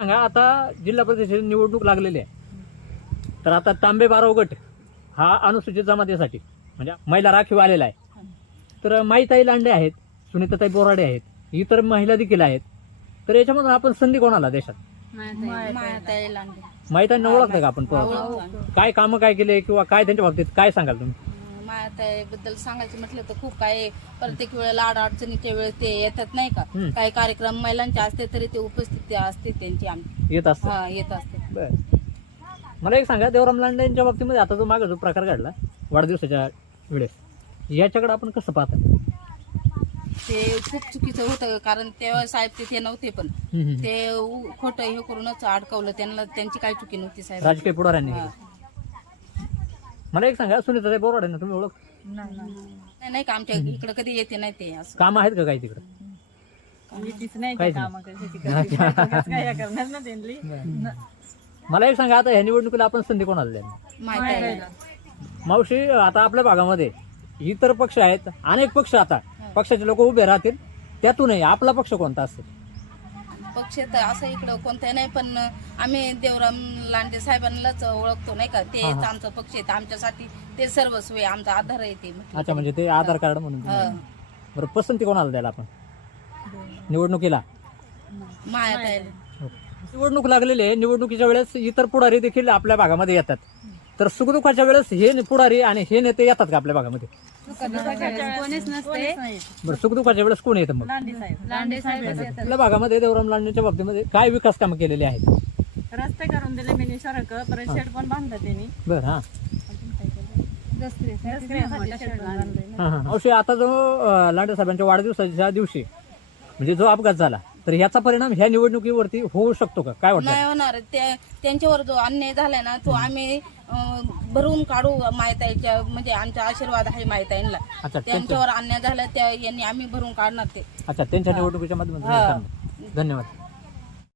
सांगा आता जिल्हा परिषदेची निवडणूक लागलेली आहे. तर आता तांबे बाराव गट हा अनुसूचित जमातीसाठी म्हणजे महिला राखीव आलेला आहे. तर माईताई लांडे आहेत सुनीताताई बोराडे आहेत इतर महिला देखील आहेत. तर याच्यामधून आपण संधी कोणाला देशात? माईताईंना ओळखता का आपण? काय कामं काय केले किंवा काय त्यांच्या बाबतीत काय सांगाल तुम्ही? मायाताई बद्दल सांगायचं म्हटलं तर खूप काय प्रत्येक वेळेला आड अडचणीच्या वेळेस ते येतात नाही का? हम्म. काही कार्यक्रम महिलांचे असते तरी ते उपस्थित असते त्यांची आमची येत असतं हा येत असते. बर. मला एक सांगा देवराम लांडे यांच्या बाबतीमध्ये आता जो मागे जो प्रकार घडला वाढदिवसाच्या वेळेस याच्याकडे आपण कसं पाहता? ते खूप चुकीचं होतं कारण तेव्हा साहेब तिथे नव्हते पण. ते उ- खोटं हे करूनच अडकवलं. त्यांना त्यांची काय चुकी नव्हती साहेब. राजकीय पुढाऱ्यांनी. मला एक सांगा सुनीताताई बोराडे ना तुम्ही ओळख नाही नाही का आमच्या इकडे कधी येते नाही ते असं. काम आहेत का काही तिकडे? काहीच. मला एक सांगा आता ह्या निवडणुकीला आपण संधी कोणाला माहिती मावशी आता आपल्या भागामध्ये इतर पक्ष आहेत अनेक पक्ष आता. पक्षाचे लोक उभे राहतील त्यातूनही आपला पक्ष कोणता असेल? पक्ष तर असं इकडं कोणतं नाही पण आम्ही देवराम लांडे साहेबांनाच ओळखतो नाही का? ते आमचा पक्ष आहे आमच्यासाठी ते सर्वस्व आहे आमचा आधार आहे ते. अच्छा म्हणजे ते आधार कार्ड म्हणून हा. बरं पसंती कोणाला द्यायला आपण? निवडणुकीला? मायाताई निवडणूक लागलेली आहे. निवडणुकीच्या वेळेस इतर पुढारी देखील आपल्या भागामध्ये येतात. तर सुखदुःखाच्या वेळेस हे पुढारी आणि हे नेते येतात का आपल्या भागामध्ये? कोणीच नसते. बरं सुखदुःखाच्या वेळेस कोण येतं मग? लांडे साहेब. आपल्या भागामध्ये देवराम लांडेच्या बाबतीमध्ये काय विकास कामं केलेले आहेत? रस्ते करून दिले मिनी सडक परत शेड पण बांधलं त्यांनी. बरं हां. ना. हां हां. मावशी आता जो अं, लांडे साहेबांच्या वाढदिवसाच्या दिवशी म्हणजे जो अपघात झाला तर याचा परिणाम ह्या निवडणुकीवरती होऊ शकतो का? काय वाटतं? नाही होणार. ते त्यांच्यावर जो अन्याय झालाय ना तो आम्ही अं, भरून काढू मायताईच्या म्हणजे आमचा आशीर्वाद आहे मायताईंना. अच्छा त्यांच्या त्यांच्यावर अन्याय झाला त्या यांनी आम्ही भरून काढणार ते. अच्छा त्यांच्या निवडणुकीच्या माध्यमातून हे. धन्यवाद.